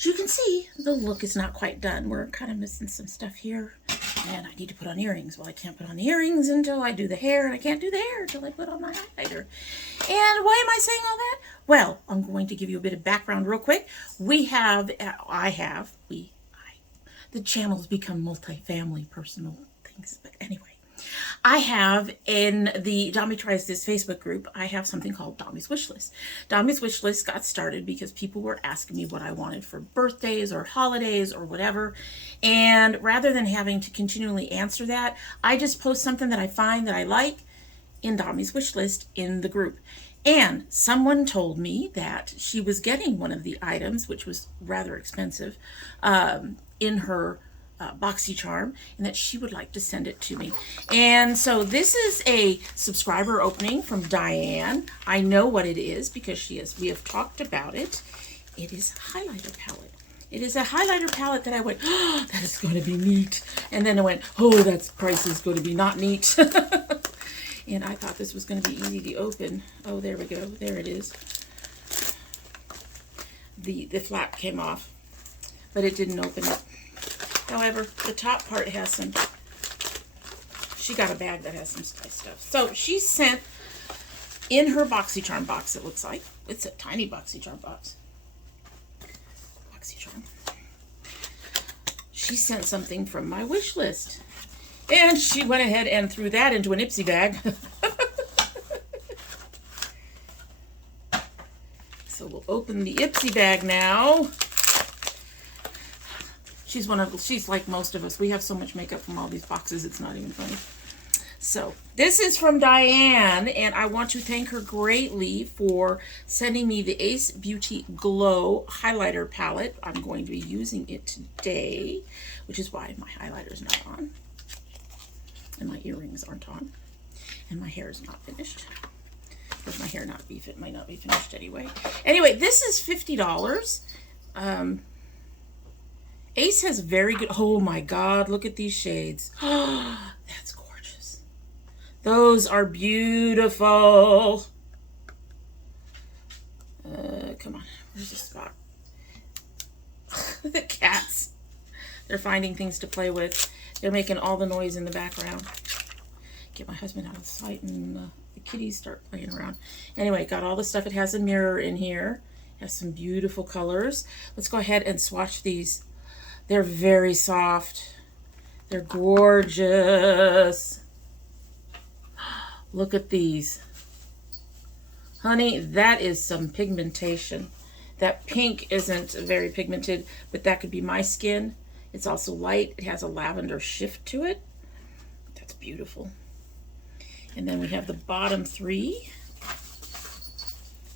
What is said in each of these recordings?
as you can see, the look is not quite done. We're kind of missing some stuff here. And I need to put on earrings. Well, I can't put on the earrings until I do the hair, and I can't do the hair until I put on my highlighter. And why am I saying all that? Well, I'm going to give you a bit of background real quick. The channel's become multi-family personal things, but anyway. I have in the domytriesthis Facebook group, I have something called Dommy's Wishlist. Dommy's Wishlist got started because people were asking me what I wanted for birthdays or holidays or whatever. And rather than having to continually answer that, I just post something that I find that I like in Dommy's Wishlist in the group. And someone told me that she was getting one of the items, which was rather expensive, in her BoxyCharm, and that she would like to send it to me. And so this is a subscriber opening from Diane. I know what it is because we have talked about it. It is a highlighter palette. It is a highlighter palette that I went, oh, that is going to be neat. And then I went, oh, that price is going to be not neat. And I thought this was going to be easy to open. Oh, there we go. There it is. The flap came off, but it didn't open it. However, the top part has some, she got a bag that has some stuff. So she sent in her BoxyCharm box, it looks like. It's a tiny BoxyCharm box. BoxyCharm. She sent something from my wish list. And she went ahead and threw that into an Ipsy bag. So we'll open the Ipsy bag now. She's like most of us. We have so much makeup from all these boxes, it's not even funny. So this is from Diane, and I want to thank her greatly for sending me the Ace Beauty Glow highlighter palette. I'm going to be using it today, which is why my highlighter's not on, and my earrings aren't on, and my hair is not finished. Because my hair might not be finished anyway. Anyway, this is $50. Ace has very good, oh my God, look at these shades. That's gorgeous. Those are beautiful. Come on, where's the spot? The cats, they're finding things to play with. They're making all the noise in the background. Get my husband out of sight and the kitties start playing around. Anyway, got all the stuff. It has a mirror in here. It has some beautiful colors. Let's go ahead and swatch these. They're very soft. They're gorgeous. Look at these. Honey, that is some pigmentation. That pink isn't very pigmented, but that could be my skin. It's also light. It has a lavender shift to it. That's beautiful. And then we have the bottom three.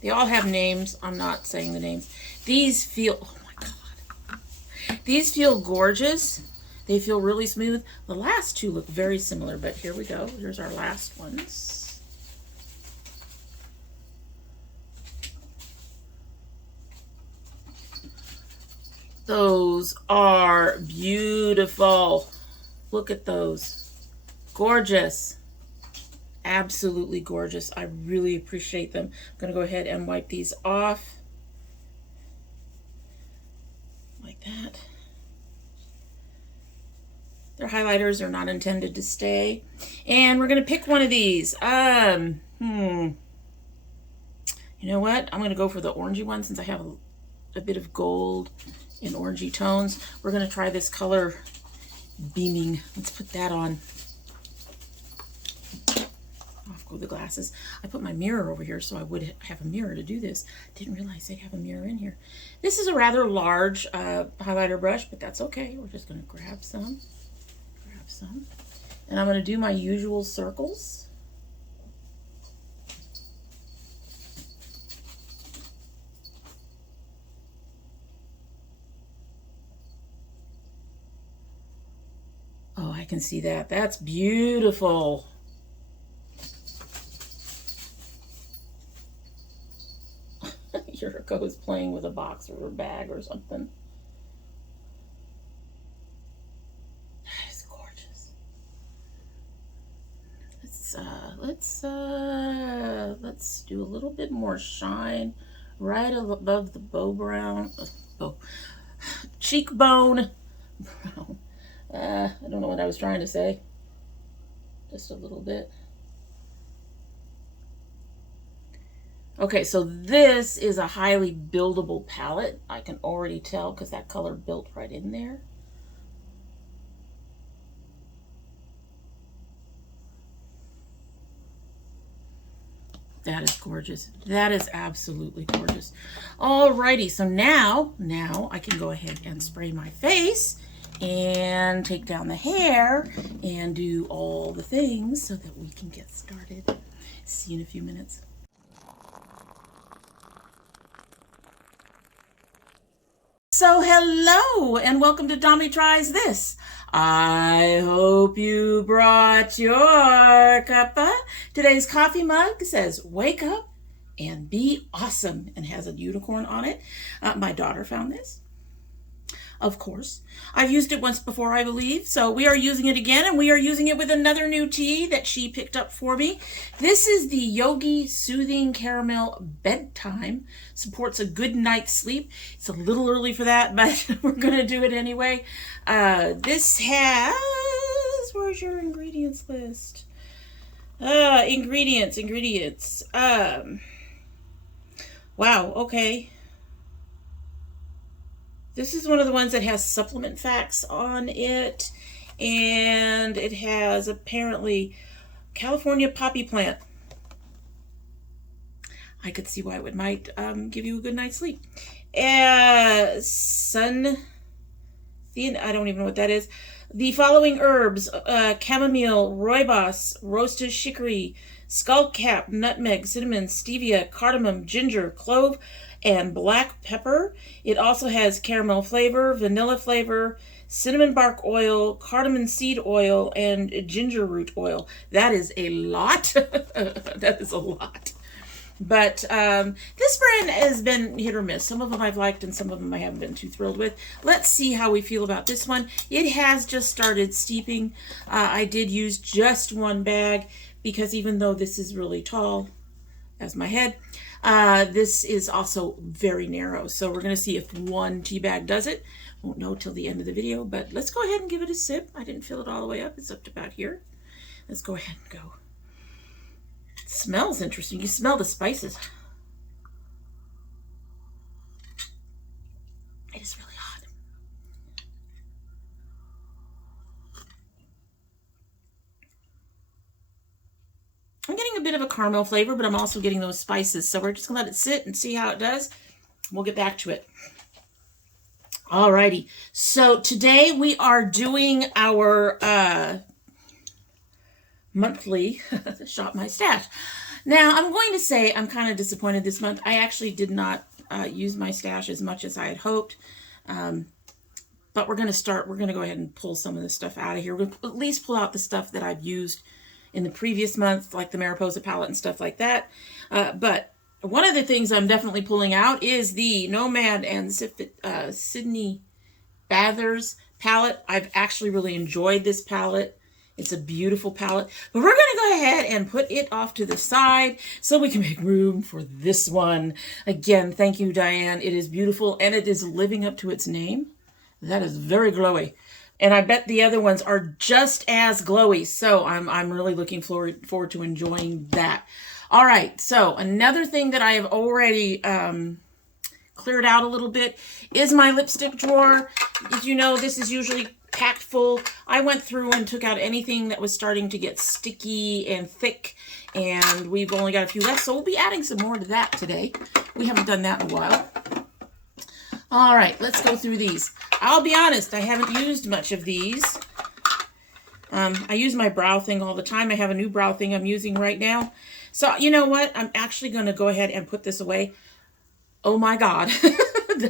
They all have names. I'm not saying the names. These feel, oh my God. These feel gorgeous. They feel really smooth. The last two look very similar, but here we go. Here's our last ones. Those are beautiful. Look at those. Gorgeous. Absolutely gorgeous. I really appreciate them. I'm going to go ahead and wipe these off. Like that. Their highlighters are not intended to stay. And we're going to pick one of these. You know what? I'm going to go for the orangey one since I have a bit of gold in orangey tones. We're going to try this color Beaming. Let's put that on. Off go the glasses. I put my mirror over here so I would have a mirror to do this. Didn't realize they have a mirror in here. This is a rather large highlighter brush, but that's okay. We're just going to grab some. And I'm going to do my usual circles. Oh, I can see that. That's beautiful. Eyeko is playing with a box or a bag or something. That is gorgeous. Let's do a little bit more shine right above the bow brown. cheekbone brown. I don't know what I was trying to say. Just a little bit. Okay, so this is a highly buildable palette. I can already tell because that color built right in there. That is gorgeous. That is absolutely gorgeous. Alrighty, so now I can go ahead and spray my face and take down the hair and do all the things so that we can get started. See you in a few minutes. So hello and welcome to Dommy Tries This. I hope you brought your cuppa. Today's coffee mug says wake up and be awesome and has a unicorn on it. My daughter found this. Of course. I've used it once before, I believe. So we are using it again, and we are using it with another new tea that she picked up for me. This is the Yogi Soothing Caramel Bedtime. Supports a good night's sleep. It's a little early for that, but we're going to do it anyway. This has... Where's your ingredients list? Ingredients. Wow, okay. This is one of the ones that has supplement facts on it, and it has apparently California poppy plant. I could see why it might give you a good night's sleep. I don't even know what that is. The following herbs: chamomile, rooibos, roasted chicory, skullcap, nutmeg, cinnamon, stevia, cardamom, ginger, clove, and black pepper. It also has caramel flavor, vanilla flavor, cinnamon bark oil, cardamom seed oil, and ginger root oil. That is a lot. That is a lot. But this brand has been hit or miss. Some of them I've liked and some of them I haven't been too thrilled with. Let's see how we feel about this one. It has just started steeping. I did use just one bag because even though this is really tall as my head, this is also very narrow. So we're going to see if one tea bag does it. Won't know till the end of the video, but let's go ahead and give it a sip. I didn't fill it all the way up. It's up to about here. Let's go ahead and go. It smells interesting. You smell the spices. It is really hot. I'm getting a bit of a caramel flavor, but I'm also getting those spices. So we're just going to let it sit and see how it does. We'll get back to it. Alrighty. So today we are doing our monthly Shop My Stash. Now, I'm going to say I'm kind of disappointed this month. I actually did not use my stash as much as I had hoped. But we're going to go ahead and pull some of this stuff out of here. We'll at least pull out the stuff that I've used in the previous month, like the Mariposa palette and stuff like that. But one of the things I'm definitely pulling out is the Nomad and Sydney Bathurst palette. I've actually really enjoyed this palette. It's a beautiful palette, but we're going to go ahead and put it off to the side so we can make room for this one. Again, thank you, Diane. It is beautiful, and it is living up to its name. That is very glowy. And I bet the other ones are just as glowy, so I'm really looking forward to enjoying that. All right, so another thing that I have already cleared out a little bit is my lipstick drawer. As you know, this is usually packed full. I went through and took out anything that was starting to get sticky and thick, and we've only got a few left, so we'll be adding some more to that today. We haven't done that in a while. All right, let's go through these. I'll be honest, I haven't used much of these. I use my brow thing all the time. I have a new brow thing I'm using right now. So you know what? I'm actually going to go ahead and put this away. Oh my God.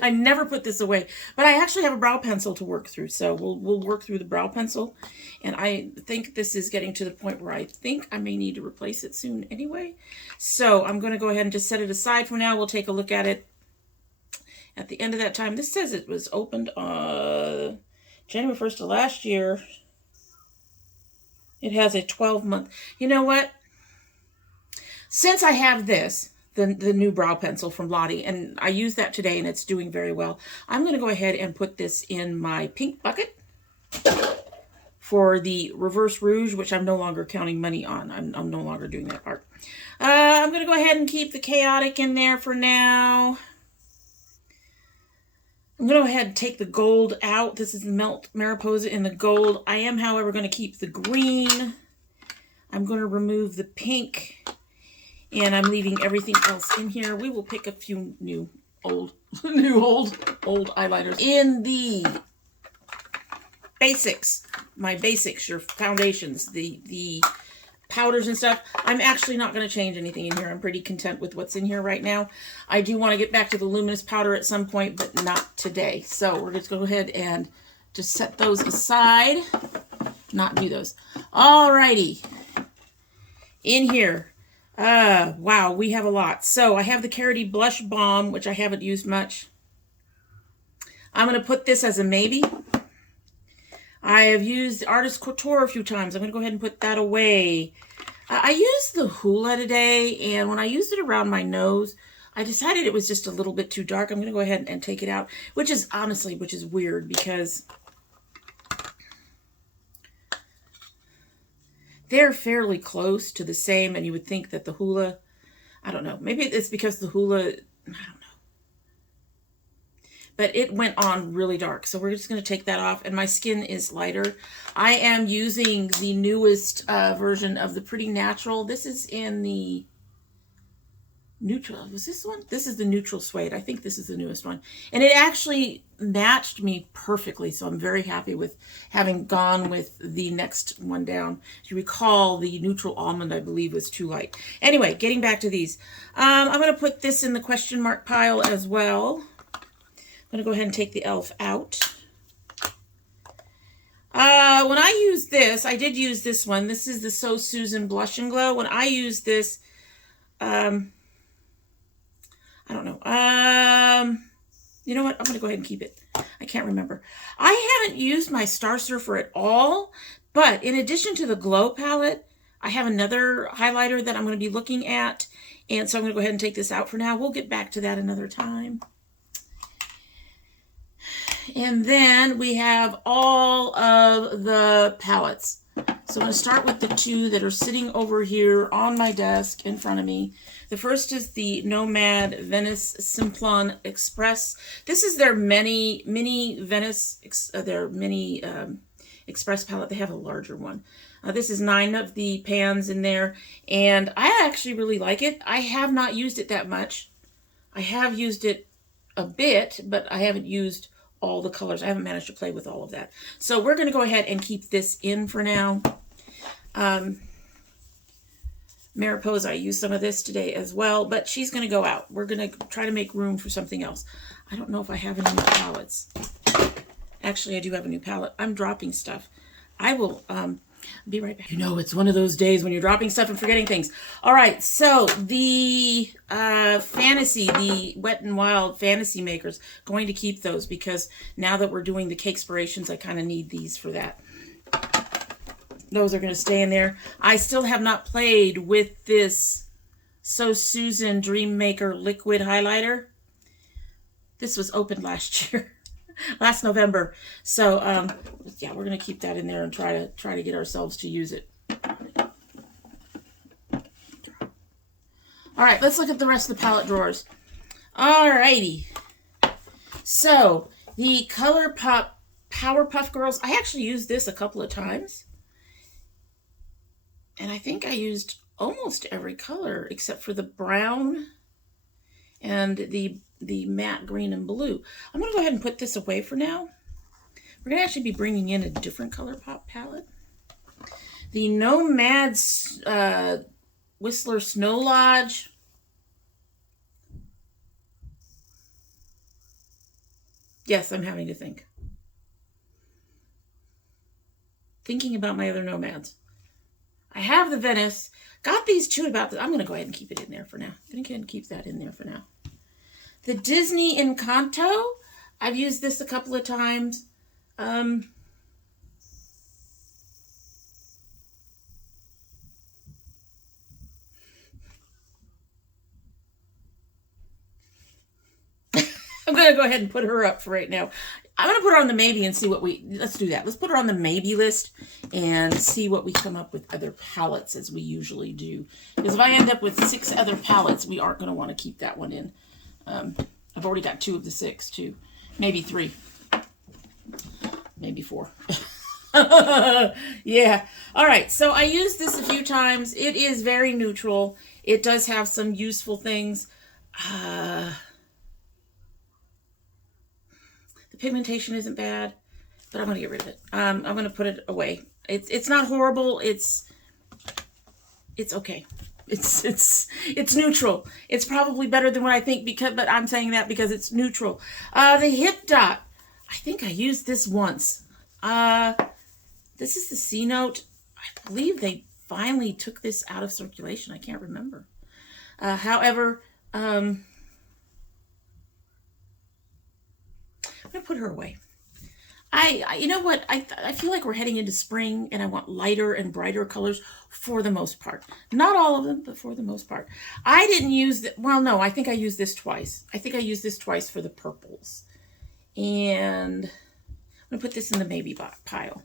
I never put this away, but I actually have a brow pencil to work through. So we'll work through the brow pencil. And I think this is getting to the point where I think I may need to replace it soon anyway. So I'm going to go ahead and just set it aside for now. We'll take a look at it at the end of that time. This says it was opened January 1st of last year. It has a 12-month. You know what? Since I have this, the new brow pencil from Lottie, and I used that today, and it's doing very well. I'm going to go ahead and put this in my pink bucket for the reverse rouge, which I'm no longer counting money on. I'm no longer doing that part. I'm going to go ahead and keep the chaotic in there for now. I'm going to go ahead and take the gold out. This is the Melt Mariposa in the gold. I am, however, going to keep the green. I'm going to remove the pink. And I'm leaving everything else in here. We will pick a few new, old eyeliners. In the basics, my basics, your foundations, the powders and stuff, I'm actually not going to change anything in here. I'm pretty content with what's in here right now. I do want to get back to the luminous powder at some point, but not today. So we're just going to go ahead and just set those aside. Not do those. Alrighty. In here. Wow, we have a lot. So I have the Karity Blush Balm, which I haven't used much. I'm going to put this as a maybe. I have used Artist Couture a few times. I'm going to go ahead and put that away. I used the Hoola today, and when I used it around my nose, I decided it was just a little bit too dark. I'm going to go ahead and take it out, which is weird because they're fairly close to the same, and you would think that the Hoola, I don't know, maybe it's because the Hoola, I don't know. But it went on really dark, so we're just going to take that off, and my skin is lighter. I am using the newest version of the Pretty Natural. This is in the neutral. Was this one? This is the neutral suede. I think this is the newest one. And it actually matched me perfectly, so I'm very happy with having gone with the next one down. If you recall, the neutral almond, I believe, was too light. Anyway, getting back to these. I'm going to put this in the question mark pile as well. I'm going to go ahead and take the e.l.f. out. When I use this, I did use this one. This is the So Susan Blush and Glow. When I use this, I don't know. You know what? I'm going to go ahead and keep it. I can't remember. I haven't used my Star Surfer at all, but in addition to the Glow palette, I have another highlighter that I'm going to be looking at, and so I'm going to go ahead and take this out for now. We'll get back to that another time. And then we have all of the palettes. So I'm going to start with the two that are sitting over here on my desk in front of me. The first is the Nomad Venice-Simplon Express. This is their mini Express palette. They have a larger one. This is 9 of the pans in there, and I actually really like it. I have not used it that much. I have used it a bit, but I haven't used all the colors. I haven't managed to play with all of that. So we're going to go ahead and keep this in for now. Mariposa, I used some of this today as well, but she's going to go out. We're going to try to make room for something else. I don't know if I have any new palettes. Actually, I do have a new palette. I'm dropping stuff. I will be right back. You know, it's one of those days when you're dropping stuff and forgetting things. All right, so the Fantasy, the Wet n Wild Fantasy Makers, going to keep those because now that we're doing the Cakespirations, I kind of need these for that. Those are going to stay in there. I still have not played with this So Susan Dream Maker Liquid Highlighter. This was opened last year. Last November. So, yeah, we're going to keep that in there and try to get ourselves to use it. All right, let's look at the rest of the palette drawers. All righty. So, the ColourPop Powerpuff Girls. I actually used this a couple of times. And I think I used almost every color except for the brown and the matte green and blue. I'm going to go ahead and put this away for now. We're going to actually be bringing in a different ColourPop palette. The Nomad Whistler Snow Lodge. Yes, I'm having to think. Thinking about my other Nomads. I have the Venice. Got these two about the... I'm going to go ahead and keep it in there for now. I'm going to go ahead and keep that in there for now. The Disney Encanto, I've used this a couple of times. I'm going to go ahead and put her up for right now. I'm going to put her on the maybe and see what let's do that. Let's put her on the maybe list and see what we come up with other palettes as we usually do. Because if I end up with 6 other palettes, we aren't going to want to keep that one in. I've already got 2 of the 6 too. Maybe 3. Maybe 4. Yeah. All right. So I used this a few times. It is very neutral. It does have some useful things. The pigmentation isn't bad, but I'm going to get rid of it. I'm going to put it away. It's not horrible. It's okay. It's neutral. It's probably better than what I think but I'm saying that because it's neutral. The Hip Dot. I think I used this once. This is the C Note. I believe they finally took this out of circulation. I can't remember. However, I'm going to put her away. You know what? I feel like we're heading into spring and I want lighter and brighter colors for the most part. Not all of them, but for the most part. I didn't use well, no, I think I used this twice. I think I used this twice for the purples. And I'm going to put this in the maybe pile.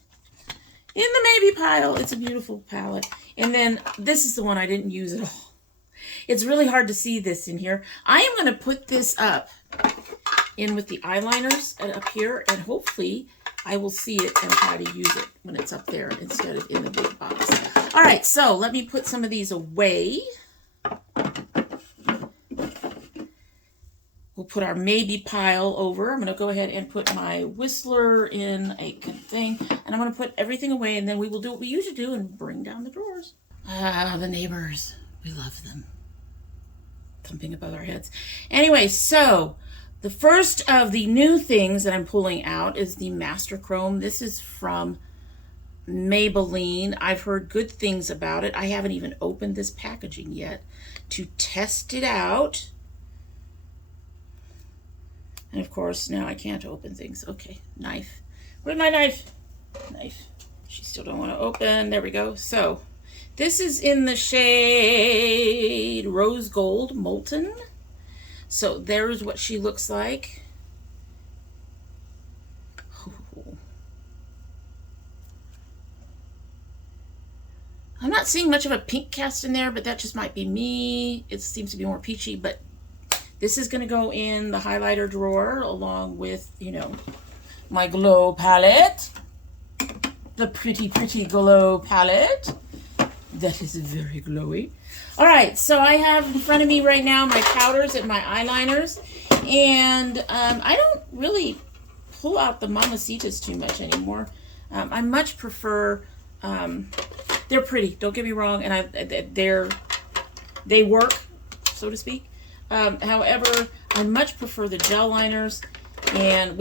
In the maybe pile. It's a beautiful palette. And then this is the one I didn't use at all. It's really hard to see this in here. I am going to put this up in with the eyeliners up here, and hopefully I will see it and try to use it when it's up there instead of in the big box. All right, so let me put some of these away. We'll put our maybe pile over. I'm going to go ahead and put my Whistler in a thing, and I'm going to put everything away, and then we will do what we usually do and bring down the drawers. The neighbors. We love them. Thumping above our heads. Anyway, so the first of the new things that I'm pulling out is the Master Chrome. This is from Maybelline. I've heard good things about it. I haven't even opened this packaging yet to test it out. And of course, now I can't open things. Okay, knife. Where's my knife? Knife. She still don't want to open. There we go. So this is in the shade Rose Gold Molten. So there's what she looks like. Ooh. I'm not seeing much of a pink cast in there, but that just might be me. It seems to be more peachy, but this is going to go in the highlighter drawer along with, you know, my glow palette. The pretty, pretty glow palette. That is very glowy. All right, so I have in front of me right now my powders and my eyeliners. And I don't really pull out the Mamacitas too much anymore. I much prefer, they're pretty, don't get me wrong, and they work, so to speak. However, I much prefer the gel liners, and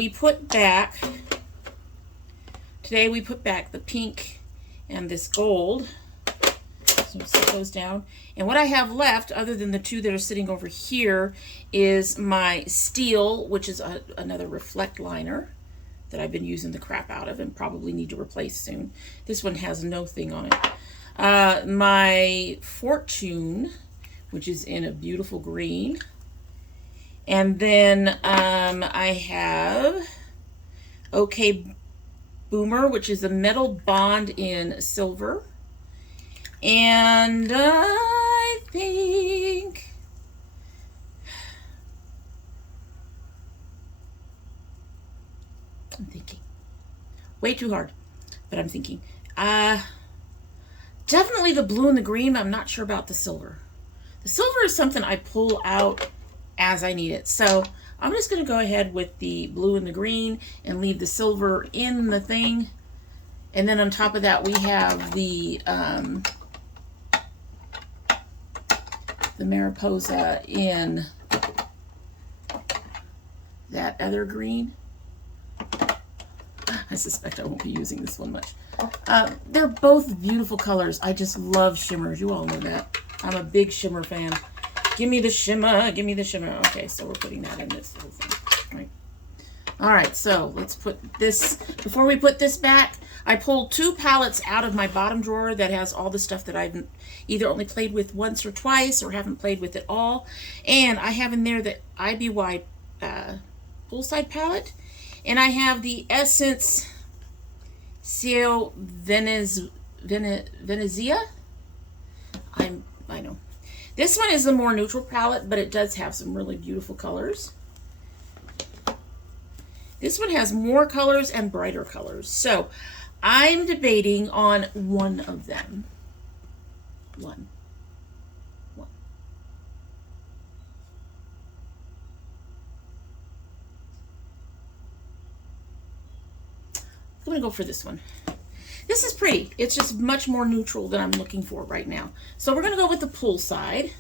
today we put back the pink and this gold. So set those down. And what I have left, other than the 2 that are sitting over here, is my Steel, which is another Reflect liner that I've been using the crap out of and probably need to replace soon. This one has no thing on it. My Fortune, which is in a beautiful green. And then I have OK Boomer, which is a Metal Bond in silver. And I think I'm thinking way too hard, but I'm thinking definitely the blue and the green. I'm not sure about the silver. The silver is something I pull out as I need it. So I'm just going to go ahead with the blue and the green and leave the silver in the thing. And then on top of that, we have the Mariposa in that other green. I suspect I won't be using this one much. They're both beautiful colors. I just love shimmers. You all know that. I'm a big shimmer fan. Give me the shimmer. Give me the shimmer. Okay, so we're putting that in this little thing. Right. All right, so let's put this, before we put this back, I pulled 2 palettes out of my bottom drawer that has all the stuff that I've either only played with once or twice or haven't played with at all. And I have in there the IBY poolside palette. And I have the Essence Cielo Venezia. I know. This one is a more neutral palette, but it does have some really beautiful colors. This one has more colors and brighter colors. So I'm debating on one of them. One. I'm going to go for this one. This is pretty. It's just much more neutral than I'm looking for right now. So we're going to go with the poolside.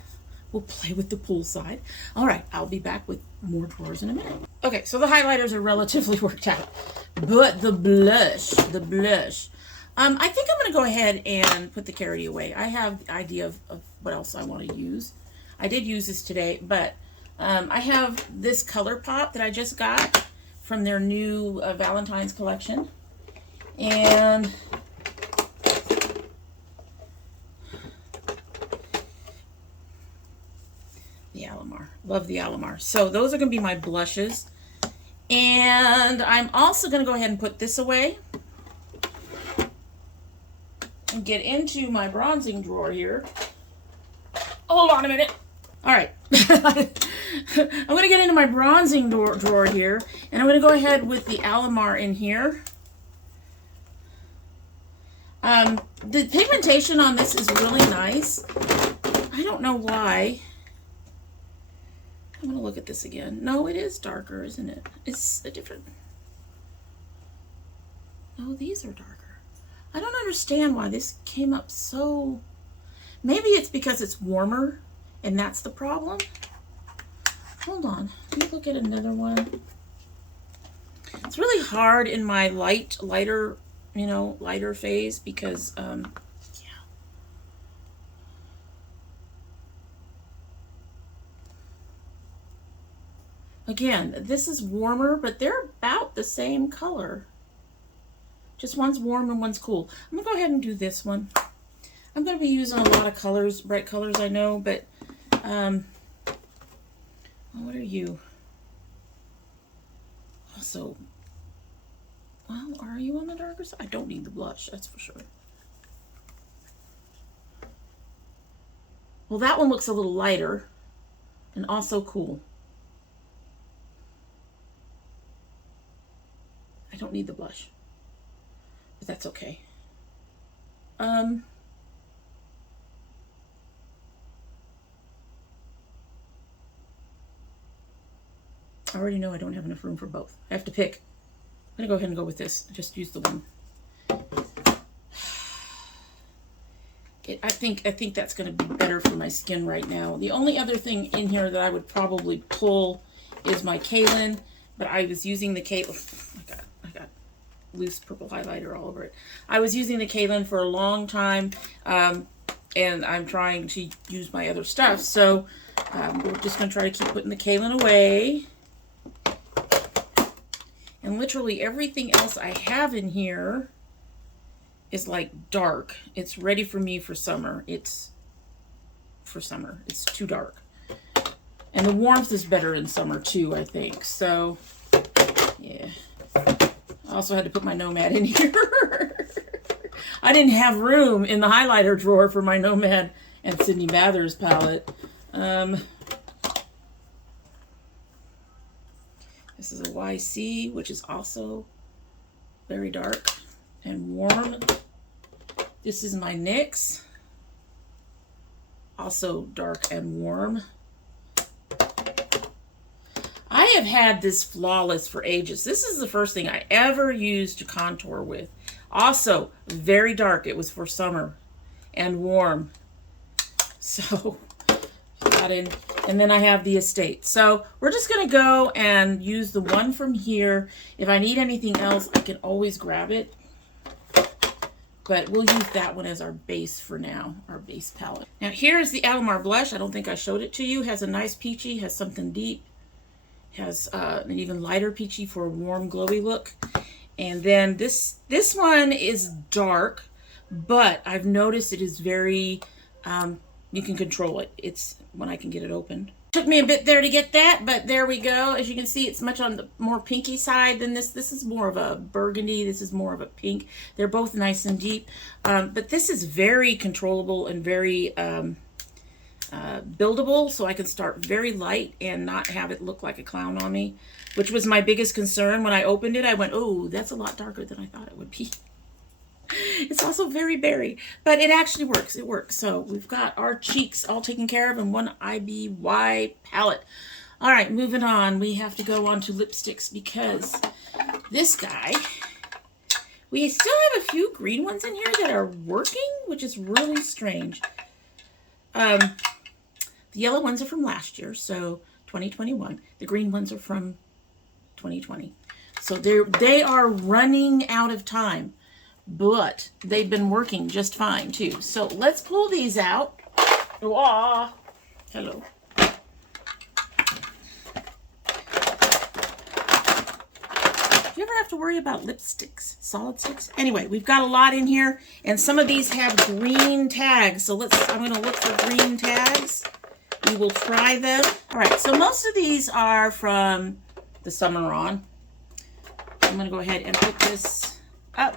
We'll play with the poolside. All right, I'll be back with more drawers in a minute. Okay, so the highlighters are relatively worked out. But the blush. I think I'm going to go ahead and put the Karity away. I have the idea of what else I want to use. I did use this today, but I have this color pop that I just got from their new Valentine's collection. And the Alamar. Love the Alamar. So those are going to be my blushes. And I'm also going to go ahead and put this away and get into my bronzing drawer here. Hold on a minute. All right. I'm going to get into my bronzing drawer here, and I'm going to go ahead with the Alamar in here. The pigmentation on this is really nice. I don't know why. I'm going to look at this again. No, it is darker, isn't it? It's a different... No, these are darker. I don't understand why this came up so... Maybe it's because it's warmer, and that's the problem. Hold on. Let me look at another one. It's really hard in my lighter phase because, yeah. Again, this is warmer, but they're about the same color. Just one's warm and one's cool. I'm gonna go ahead and do this one. I'm gonna be using a lot of colors, bright colors, I know, but, what are you? Also, well, are you on the darker side? I don't need the blush, that's for sure. Well, that one looks a little lighter and also cool. I don't need the blush, but that's okay. I already know I don't have enough room for both. I have to pick. I'm gonna go ahead and go with this. Just use the one. I think that's gonna be better for my skin right now. The only other thing in here that I would probably pull is my Kaolin, but I was using the Kaolin. I got loose purple highlighter all over it. I was using the Kaolin for a long time, and I'm trying to use my other stuff. So we're just gonna try to keep putting the Kaolin away. And literally everything else I have in here is like dark. It's ready for me for summer. It's for summer. It's too dark. And the warmth is better in summer too, I think. So, yeah. I also had to put my Nomad in here. I didn't have room in the highlighter drawer for my Nomad and Sydney Bathurst palette. This is a YC, which is also very dark and warm. This is my NYX, also dark and warm. I have had this Flawless for ages. This is the first thing I ever used to contour with. Also very dark. It was for summer and warm. So got in. And then I have the Estate. So we're just going to go and use the one from here. If I need anything else, I can always grab it. But we'll use that one as our base for now, our base palette. Now here's the Alamar blush. I don't think I showed it to you. Has a nice peachy, has something deep. Has an even lighter peachy for a warm, glowy look. And then this one is dark, but I've noticed it is very... you can control it. It's when I can get it open. Took me a bit there to get that, but there we go. As you can see, it's much on the more pinky side than this. This is more of a burgundy. This is more of a pink. They're both nice and deep. But this is very controllable and very buildable, so I can start very light and not have it look like a clown on me, which was my biggest concern. When I opened it, I went, oh, that's a lot darker than I thought it would be. It's also very berry, but it actually works. It works. So we've got our cheeks all taken care of in one IBY palette. All right, moving on. We have to go on to lipsticks because this guy, we still have a few green ones in here that are working, which is really strange. The yellow ones are from last year, so 2021. The green ones are from 2020. So they are running out of time. But they've been working just fine too. So let's pull these out. Wah. Hello. Do you ever have to worry about lipsticks, solid sticks? Anyway, we've got a lot in here, and some of these have green tags. So I'm going to look for green tags. We will try them. All right, so most of these are from the summer on. I'm going to go ahead and put this up.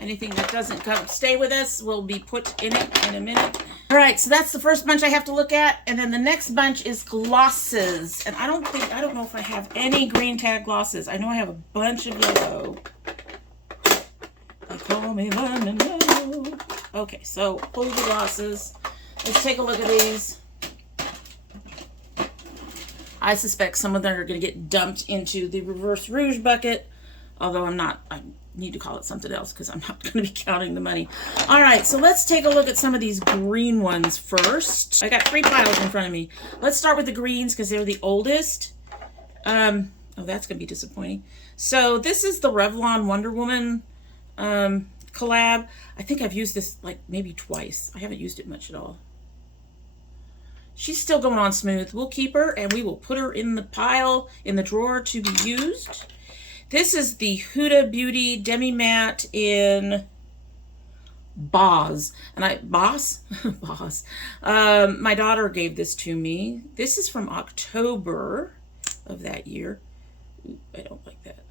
Anything that doesn't stay with us will be put in it in a minute. All right, so that's the first bunch I have to look at. And then the next bunch is glosses. And I don't know if I have any green tag glosses. I know I have a bunch of yellow. They call me lemon yellow. Okay, so pull the glosses. Let's take a look at these. I suspect some of them are going to get dumped into the reverse rouge bucket. Although I need to call it something else because I'm not going to be counting the money. All right, so let's take a look at some of these green ones first. I got 3 piles in front of me. Let's start with the greens because they're the oldest. Oh, that's going to be disappointing. So this is the Revlon Wonder Woman collab. I think I've used this like maybe twice. I haven't used it much at all. She's still going on smooth. We'll keep her and we will put her in the pile, in the drawer to be used. This is the Huda Beauty Demi Matte in Boz. And Boz? Boz. My daughter gave this to me. This is from October of that year. Ooh, I don't like that.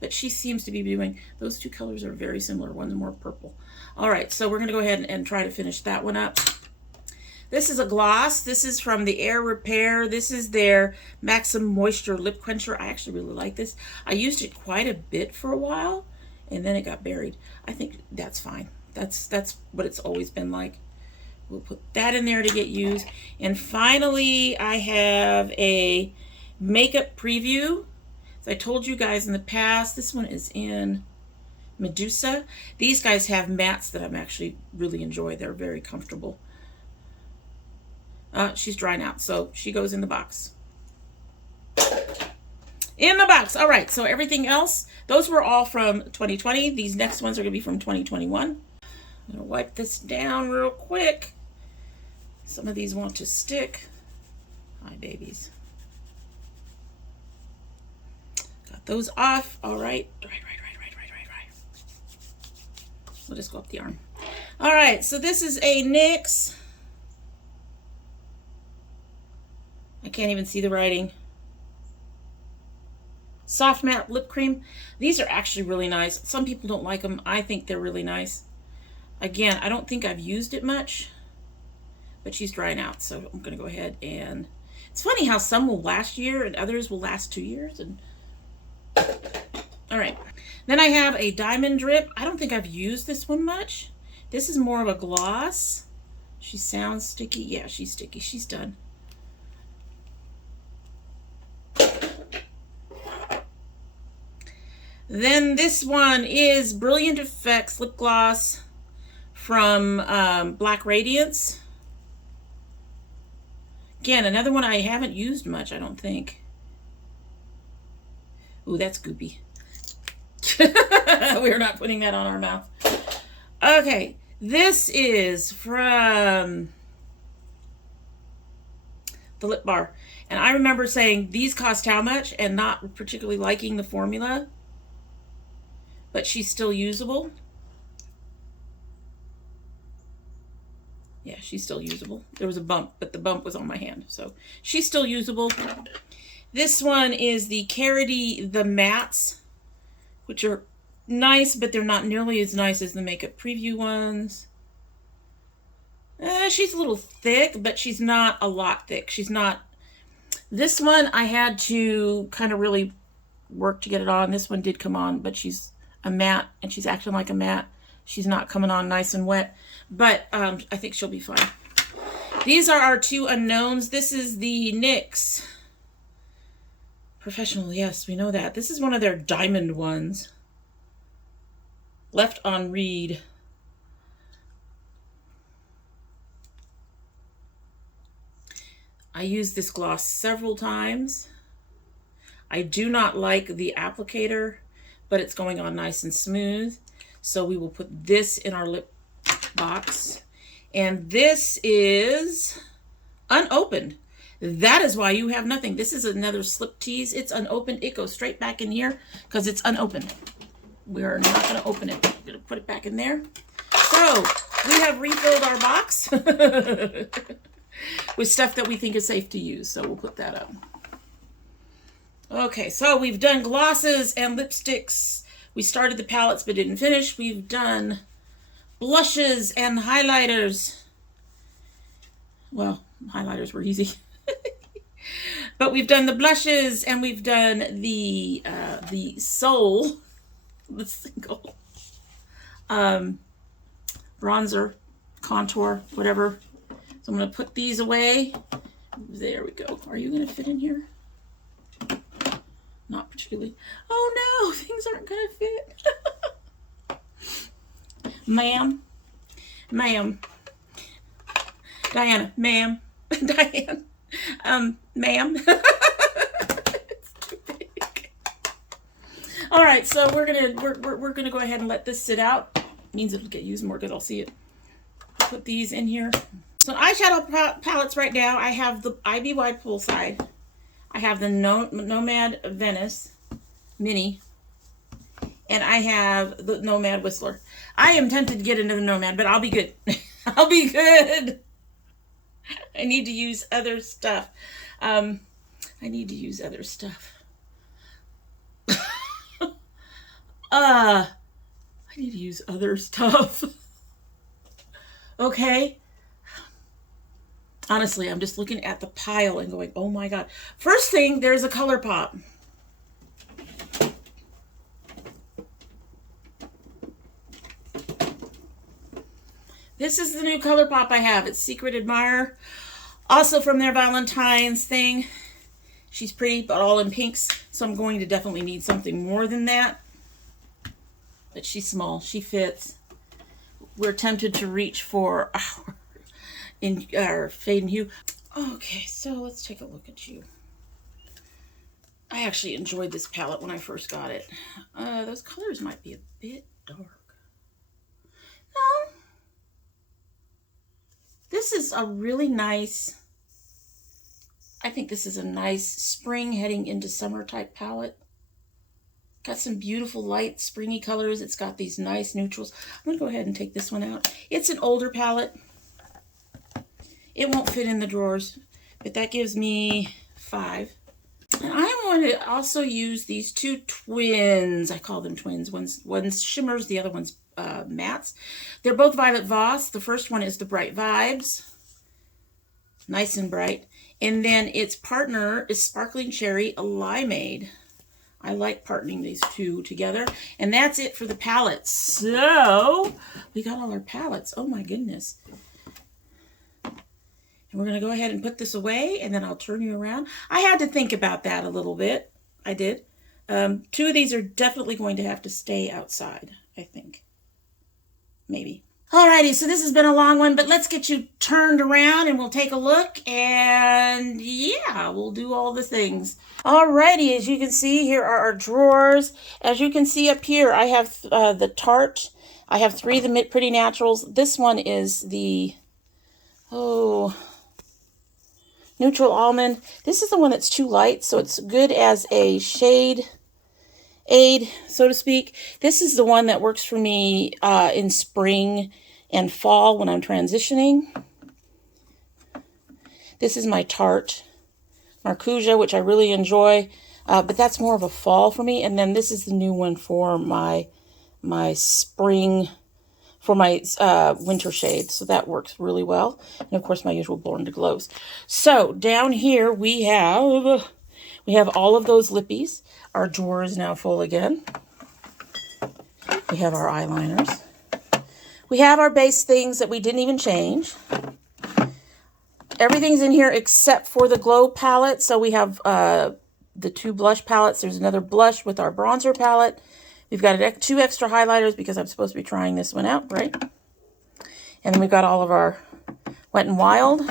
But she seems to be doing, those two colors are very similar. One's more purple. All right, so we're going to go ahead and try to finish that one up. This is a gloss. This is from the Air Repair. This is their Maxim Moisture Lip Quencher. I actually really like this. I used it quite a bit for a while, and then it got buried. I think that's fine. That's what it's always been like. We'll put that in there to get used. And finally, I have a makeup preview. As I told you guys in the past, this one is in Medusa. These guys have mattes that I'm actually really enjoy. They're very comfortable. She's drying out, so she goes in the box. In the box. All right, so everything else, those were all from 2020. These next ones are going to be from 2021. I'm going to wipe this down real quick. Some of these want to stick. Hi, babies. Got those off. All right. Dry. We'll just go up the arm. All right, so this is a NYX. I can't even see the writing. Soft matte lip cream. These are actually really nice. Some people don't like them. I think they're really nice. Again, I don't think I've used it much, but she's drying out, so I'm going to go ahead and... It's funny how some will last a year and others will last 2 years. And all right. Then I have a Diamond Drip. I don't think I've used this one much. This is more of a gloss. She sounds sticky. Yeah, she's sticky. She's done. Then this one is Brilliant Effects Lip Gloss from Black Radiance. Again, another one I haven't used much, I don't think. Ooh, that's goopy. We're not putting that on our mouth. Okay, this is from the Lip Bar. And I remember saying, these cost how much? And not particularly liking the formula. But she's still usable. Yeah, she's still usable. There was a bump, but the bump was on my hand, so she's still usable. This one is the Karity, the mattes, which are nice, but they're not nearly as nice as the Makeup Preview ones. She's a little thick, but she's not a lot thick. She's not... This one, I had to kind of really work to get it on. This one did come on, but she's a matte, and she's acting like a matte. She's not coming on nice and wet, but I think she'll be fine. These are our two unknowns. This is the NYX Professional. Yes, we know that. This is one of their diamond ones. Left on Read. I used this gloss several times. I do not like the applicator, but it's going on nice and smooth. So we will put this in our lip box. And this is unopened. That is why you have nothing. This is another slip tease. It's unopened. It goes straight back in here because it's unopened. We're not going to open it. We're going to put it back in there. So we have refilled our box with stuff that we think is safe to use. So we'll put that up. Okay, so we've done glosses and lipsticks. We started the palettes but didn't finish. We've done blushes and highlighters. Well, highlighters were easy. But we've done the blushes and we've done the Soul, the single bronzer, contour, whatever. So I'm going to put these away. There we go. Are you going to fit in here? Not particularly. Oh no, things aren't going to fit. Ma'am. Ma'am. Diana. Ma'am. Diane. Ma'am. It's too big. All right, so we're gonna go ahead and let this sit out. It means it'll get used more because I'll see it. Put these in here. So eyeshadow palettes right now, I have the IBY Poolside. I have the Nomad Venice Mini. And I have the Nomad Whistler. I am tempted to get into the Nomad, but I'll be good. I'll be good. I need to use other stuff. I need to use other stuff. I need to use other stuff. Okay. Honestly, I'm just looking at the pile and going, oh my God. First thing, there's a color pop. This is the new color pop I have. It's Secret Admirer. Also from their Valentine's thing. She's pretty, but all in pinks. So I'm going to definitely need something more than that. But she's small. She fits. We're tempted to reach for our Fade and Hue. Okay, so let's take a look at you. I actually enjoyed this palette when I first got it. Those colors might be a bit dark. No. This is a really nice, I think this is a nice spring heading into summer type palette. Got some beautiful light springy colors. It's got these nice neutrals. I'm going to go ahead and take this one out. It's an older palette. It won't fit in the drawers, but that gives me 5. And I'm going to also use these two twins. I call them twins. One's shimmers, the other one's mattes. They're both Violet Voss. The first one is the Bright Vibes. Nice and bright. And then its partner is Sparkling Cherry Limeade. I like partnering these two together. And that's it for the palettes. So, we got all our palettes. Oh my goodness. And we're going to go ahead and put this away, and then I'll turn you around. I had to think about that a little bit. I did. 2 of these are definitely going to have to stay outside, I think. Maybe. Alrighty, so this has been a long one, but let's get you turned around and we'll take a look, and yeah, we'll do all the things. Alrighty, as you can see, here are our drawers. As you can see up here, I have the Tarte. I have 3 of the Pretty Naturals. This one is the, Neutral Almond. This is the one that's too light, so it's good as a shade aid, so to speak. This is the one that works for me in spring and fall when I'm transitioning. This is my Tarte Marcuja, which I really enjoy, but that's more of a fall for me. And then this is the new one for my spring, for my winter shade. So that works really well. And of course, my usual Born to Glows. So down here we have all of those lippies. Our drawer is now full again. We have our eyeliners. We have our base things that we didn't even change. Everything's in here except for the Glow palette. So we have the 2 blush palettes. There's another blush with our bronzer palette. We've got 2 extra highlighters because I'm supposed to be trying this one out, right? And then we've got all of our Wet n Wild.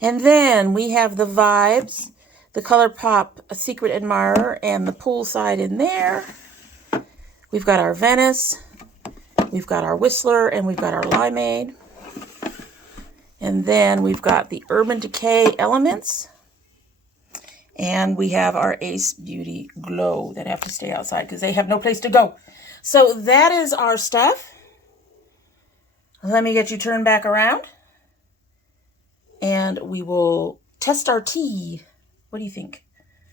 And then we have the Vibes, the ColourPop Secret Admirer, and the Poolside in there. We've got our Venice. We've got our Whistler, and we've got our Limeade. And then we've got the Urban Decay Elements. And we have our Ace Beauty Glow that have to stay outside because they have no place to go. So that is our stuff. Let me get you turned back around. And we will test our tea. What do you think?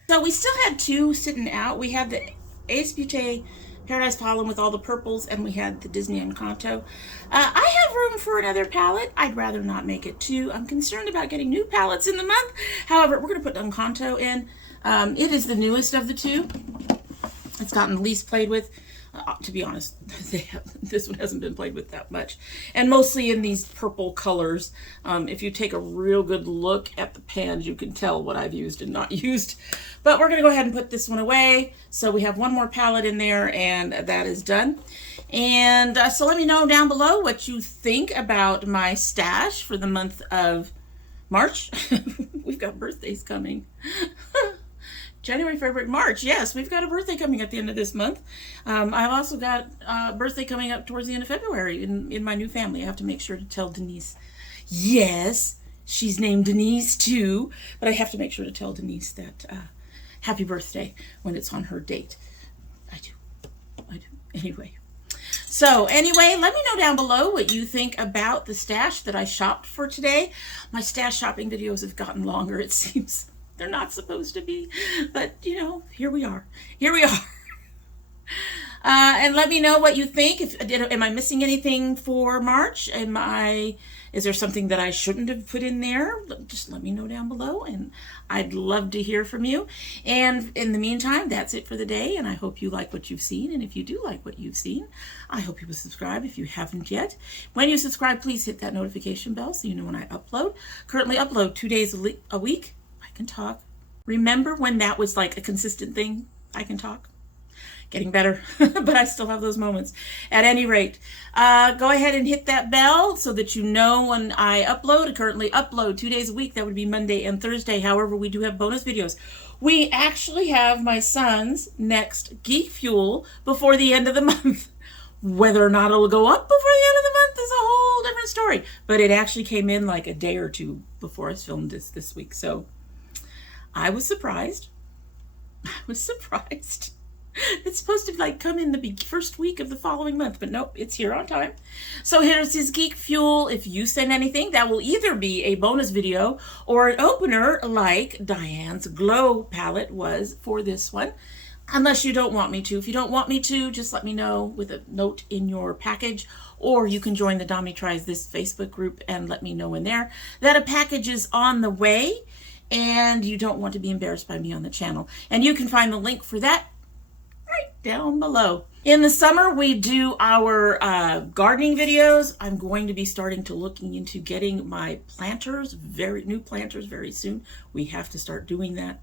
So we still had 2 sitting out. We had the Ace Beaute Paradise Pollen with all the purples, and we had the Disney Encanto. I have room for another palette. I'd rather not make it 2. I'm concerned about getting new palettes in the month. However, we're going to put Encanto in. It is the newest of the 2. It's gotten the least played with. To be honest, this one hasn't been played with that much. And mostly in these purple colors. If you take a real good look at the pans, you can tell what I've used and not used. But we're going to go ahead and put this one away. So we have one more palette in there, and that is done. And so let me know down below what you think about my stash for the month of March. We've got birthdays coming. January, February, March. Yes, we've got a birthday coming at the end of this month. I've also got a birthday coming up towards the end of February in my new family. I have to make sure to tell Denise. Yes, she's named Denise too, but I have to make sure to tell Denise that happy birthday when it's on her date. I do. Anyway. So anyway, let me know down below what you think about the stash that I shopped for today. My stash shopping videos have gotten longer, it seems. They're not supposed to be, but you know, here we are. And let me know what you think. Am I missing anything for March? Is there something that I shouldn't have put in there? Just let me know down below, and I'd love to hear from you. And in the meantime, that's it for the day, and I hope you like what you've seen. And if you do like what you've seen, I hope you will subscribe if you haven't yet. When you subscribe, please hit that notification bell so you know when I upload. Currently upload 2 days a week. I can talk. Remember when that was like a consistent thing? I can talk. Getting better, but I still have those moments. At any rate, go ahead and hit that bell so that you know when I upload. I currently upload 2 days a week. That would be Monday and Thursday. However, we do have bonus videos. We actually have my son's next Geek Fuel before the end of the month. Whether or not it'll go up before the end of the month is a whole different story. But it actually came in like a day or 2 before I filmed this week. So I was surprised. It's supposed to like come in the first week of the following month, but nope, it's here on time. So here's his Geek Fuel. If you send anything, that will either be a bonus video or an opener like Diane's Glow palette was for this one. Unless you don't want me to. If you don't want me to, just let me know with a note in your package, or you can join the Dommy Tries This Facebook group and let me know in there that a package is on the way and you don't want to be embarrassed by me on the channel. And you can find the link for that right down below. In the summer, we do our gardening videos. I'm going to be starting to looking into getting my planters, new planters very soon. We have to start doing that.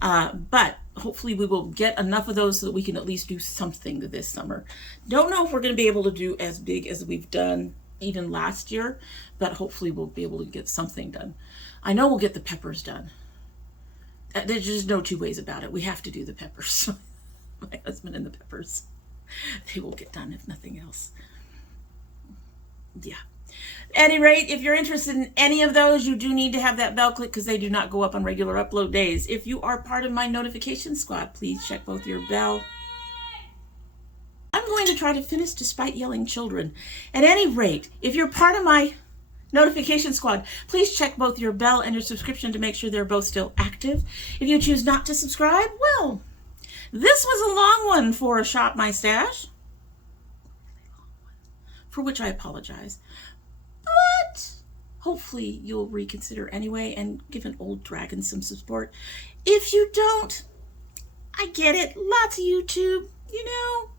But hopefully we will get enough of those so that we can at least do something this summer. Don't know if we're going to be able to do as big as we've done even last year, but hopefully we'll be able to get something done. I know we'll get the peppers done. There's just no 2 ways about it. We have to do the peppers. My husband and the peppers. They will get done if nothing else. Yeah. At any rate, if you're interested in any of those, you do need to have that bell click because they do not go up on regular upload days. If you are part of my notification squad, please check both your bell. I'm going to try to finish despite yelling children. At any rate, if you're part of my Notification Squad. Please check both your bell and your subscription to make sure they're both still active. If you choose not to subscribe, well, this was a long one for Shop My Stash, for which I apologize. But hopefully you'll reconsider anyway and give an old dragon some support. If you don't, I get it. Lots of YouTube, you know.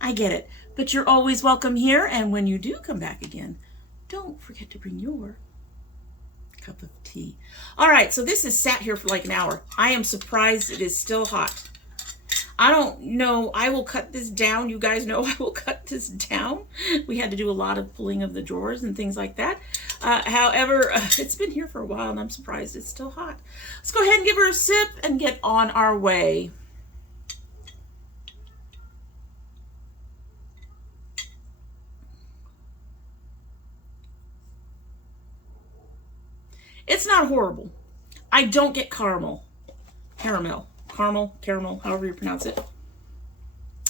I get it. But you're always welcome here. And when you do come back again, don't forget to bring your cup of tea. All right, so this has sat here for like an hour. I am surprised it is still hot. I don't know. I will cut this down. You guys know I will cut this down. We had to do a lot of pulling of the drawers and things like that. However, it's been here for a while and I'm surprised it's still hot. Let's go ahead and give her a sip and get on our way. It's not horrible. I don't get caramel, however you pronounce it.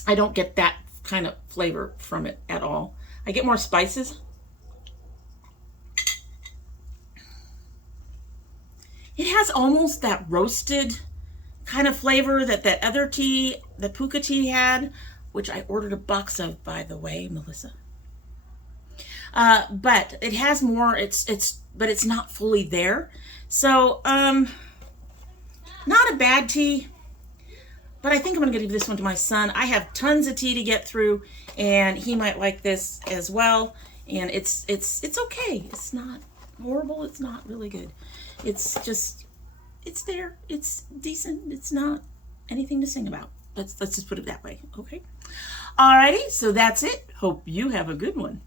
I don't get that kind of flavor from it at all. I get more spices. It has almost that roasted kind of flavor that that other tea, the puka tea had, which I ordered a box of, by the way, Melissa. But it has more, but it's not fully there. So, not a bad tea, but I think I'm going to give this one to my son. I have tons of tea to get through, and he might like this as well. And it's okay. It's not horrible. It's not really good. It's just, it's there. It's decent. It's not anything to sing about. Let's just put it that way. Okay. Alrighty. So that's it. Hope you have a good one.